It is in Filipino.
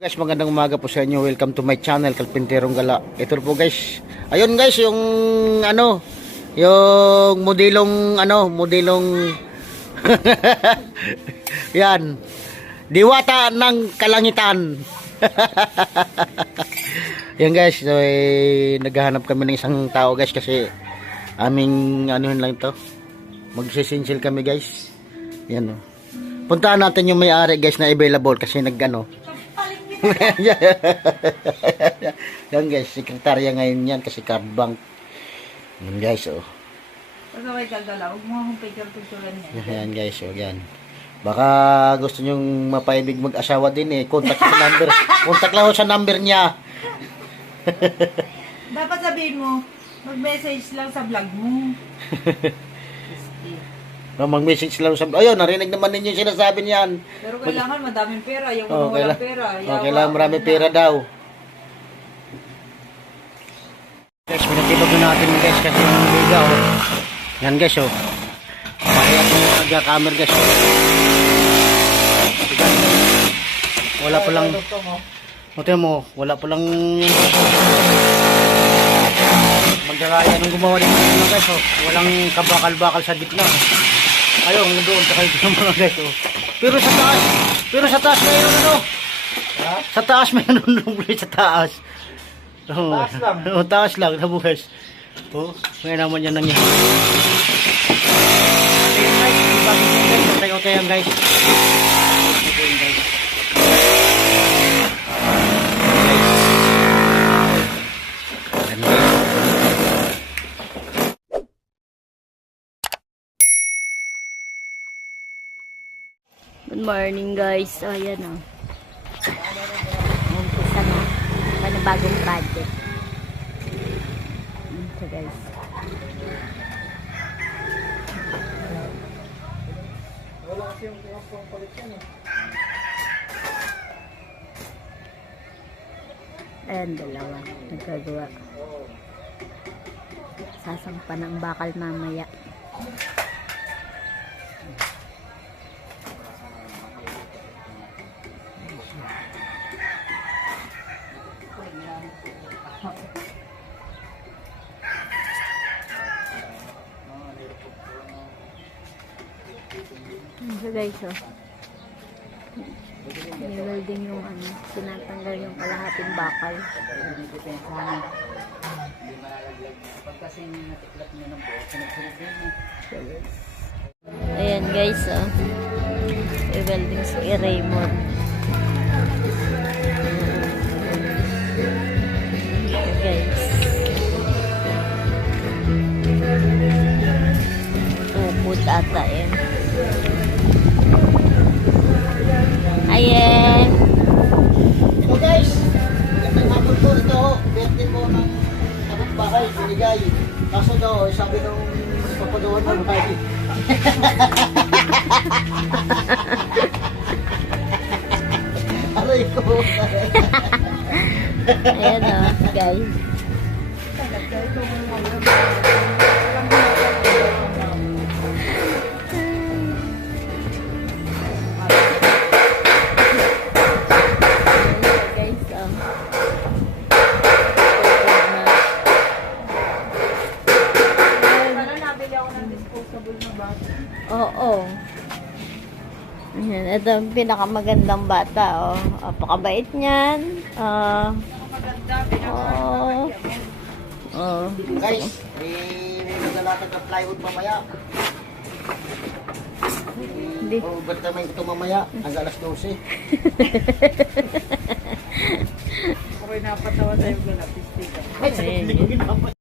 Guys, magandang umaga po sa inyo. Welcome to my channel, Kalpinterong Gala. Ito po guys. Ayun guys, yung ano, yung modelong ano, modelong Yan. Diwata ng kalangitan. Yan guys, so, eh, naghahanap kami ng isang tao guys kasi aming ano lang ito. Magsisinsil kami guys. Yan oh. Puntahan natin yung may-ari guys na available kasi nagano. yan guys, sekretarya ngayon yan kasi card bank. Yan guys, oh. Pag may gagalaw, huwag mo akong picture-picturean niya. Yan guys, oh, yan. Baka gusto nyong mapaibig mag-asawa din eh. Contact sa number. Contact lang sa number niya. Dapat sabihin mo, mag-message lang sa vlog mo. No, mag-message lang sa... Ayun, narinig naman ninyo yung sinasabi niyan. Pero kailangan madaming pera. Yung Oh, walang pera. oh, yawa. kailangan marami pera daw. Guys, pinatibag na natin guys kasi yung biga oh. Yan guys oh. Pakiyat mo yung nagka-camera guys oh. Wala pa lang... O, tingnan mo, wala pa lang... Magdalaya nung gumawa din ng guys oh. Walang kabakal-bakal sa gitna. Ayun, doon, tsaka yung mga guys oh. Pero sa taas, pero sa taas mayroon ano? Sa taas mayroon nung sa taas. Oh, taas lang. Oh, taas lang, nabukas. Oh, may naman yan nangyari. Okay, guys, ibagin yan guys. Okay, okay yan guys. Okay yan guys. Yan, guys. Good morning guys. So, ayan o. Umpisa na. Panibagong project. Ito guys. Ayan, dalawa. Nagkagawa. Sasampa ng bakal mamaya. So guys, oh. Niwelding yung ano, tinatanggal yung kalahating bakal. Ayan guys, oh. I-welding si Raymond. Ata eh. Ayen. So guys, gandang hapon po ito. Birthday po ng kapit bahay, binigay. Kaso daw, sabi nung papagawan ng bahay. Aray ko. Ayan o, guys. Guys, Nabili ako ng disposable na bata. Oo. Ayan, ito ang pinakamagandang bata, oh. Apakabait niyan. Ah, Maganda, oh. Oh. Guys, eh, may magalatag na plywood mamaya. Hindi. Oh, ba't naman ito mamaya? Hanggang alas 12. Ako'y napatawa sa'yo, galapistika. Ay, sa Ayan, hindi ko ginamay.